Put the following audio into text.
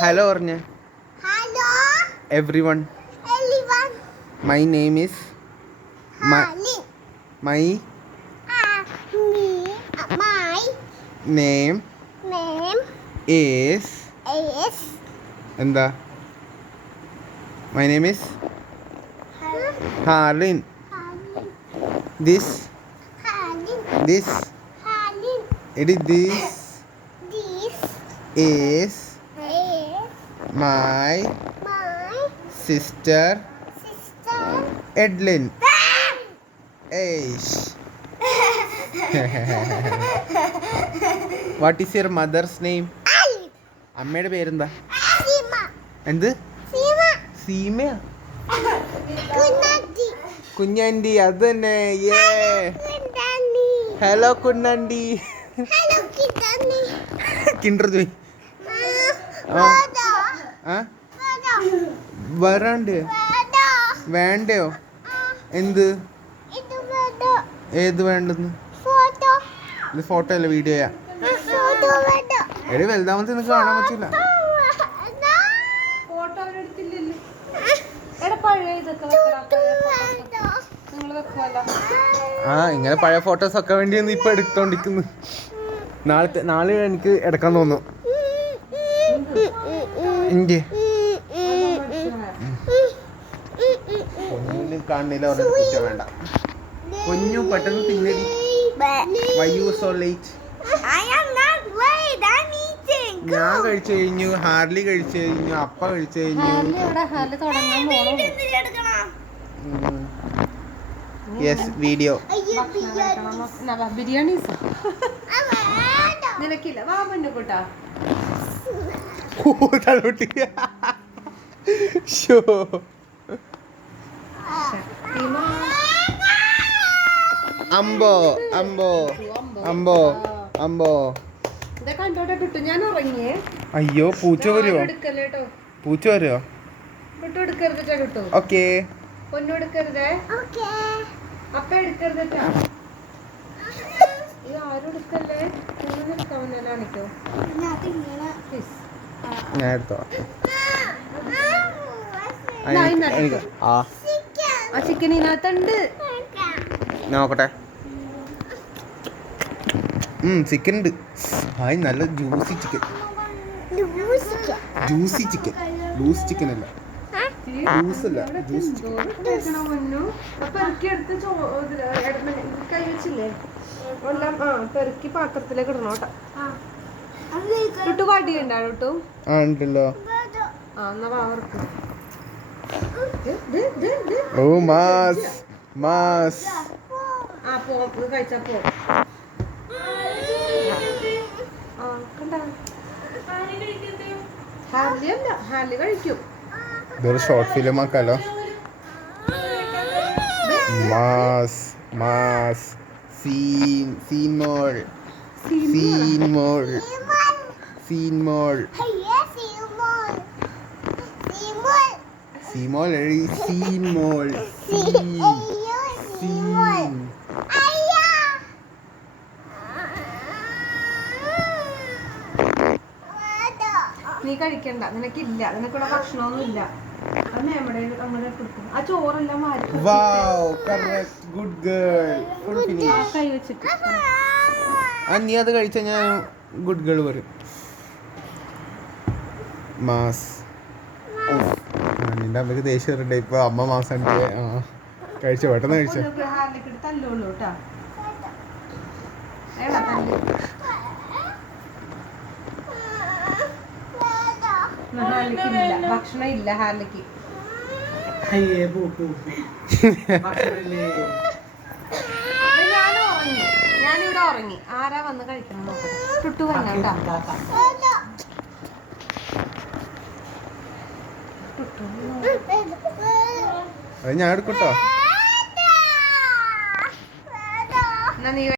Hello Orne. Hello. Everyone. Everyone. My name is Harley. My name is എന്താ? My name is Harlin. This is my sister Edlin. Eish. What is your mother's name? അമ്മയുടെ പേരെന്താ? എന്ത്? സീമയാ? കുഞ്ഞാൻറ്റി. അത് തന്നെ. Hello കുഞ്ഞാൻറ്റി. Kinder Joy. വരാണ്ട് വേണ്ടയോ? എന്ത്? ഏത് വേണ്ടെന്ന്? ഇത് ഫോട്ടോ അല്ല, വീഡിയോയാ. എടി വലുതാമത്തെ നിനക്ക് കാണാൻ പറ്റില്ല. ഇങ്ങനെ പഴയ ഫോട്ടോസ് ഒക്കെ വേണ്ടി ഇപ്പൊ എടുത്തോണ്ടിരിക്കുന്നു. നാളെ എനിക്ക് എടുക്കാൻ തോന്നുന്നു. കുഞ്ഞിന് കാണില്ല കുറ്റം വേണ്ട. കുഞ്ഞു പെട്ടെന്ന് തിന്നടി. Why you so late? ഞാൻ കഴിച്ചു കഴിഞ്ഞു, ഹാർലി കഴിച്ചു കഴിഞ്ഞു, അപ്പ കഴിച്ചു കഴിഞ്ഞു. Yes, video. ബിരിയാണി നിനക്കില്ല. വാ പൊന്നുകൂട്ടാ. അമ്പോ അമ്പോ അമ്പോ അമ്പോ. ഞാൻ ഉറങ്ങിയേ. അയ്യോ, പൂച്ച വരുമോ? പൂച്ച വരുമോ? ഓക്കേ. പൊന്നു എടുക്കരുതേ. അപ്പ എടുക്കരുത്. ആരും എടുക്കല്ലേ. കാണിക്കോ. ഞാൻ എടുത്തോ. ആ ചിക്കൻ ഇതിനകത്തുണ്ട്. നോക്കട്ടെ. ചിക്കൻ ഉണ്ട്. ഹായ്, നല്ല juicy chicken. Juicy chicken. Loose chicken അല്ല. ജ്യൂസ് അല്ല, ജ്യൂസ് ചിക്കൻ. കൈ വെച്ചില്ലേ എല്ലാം പെറുക്കി പാത്രത്തിലേക്ക് ഇടണോട്ടെ. കടിയുണ്ടോ ട്ടു? ഉണ്ടല്ലോ. എന്നാ അവർക്ക് ഓ മാസ് മാസ്. കഴിച്ചാ പോ. ഹാർലി കഴിക്കും. ഇതൊരു ഷോർട്ട് ഫിലിം ആക്കാലോ. Mass mass. സീൻ മോൾ. നീ കഴിക്കണ്ട, നിനക്കില്ല. നിനക്കിവിടെ ഭക്ഷണമൊന്നും ഇല്ല. ആ ചോറെല്ലാം കൈ വെച്ചിട്ട് നീ അത് കഴിച്ച ഞാൻ ഗുഡ് ഗേൾ പറയും. മാസ്. നിന്റെ അമ്മക്ക് ദേഷ്യം വരണ്ടേ ഇപ്പൊ? അമ്മ മാസം കഴിച്ചോ, പെട്ടെന്ന് കഴിച്ചോ. തല്ലുള്ളൂ കേട്ടാ. ഭക്ഷണം ഇല്ല ഹാർലിക്ക്. ഞാനിവിടെ ഉറങ്ങി. ആരാ വന്ന് കഴിക്കണം നോക്കട്ടെ. ടുട്ടു വന്നോ. ഞാൻ എടുക്കട്ടോ. എന്നാ നീ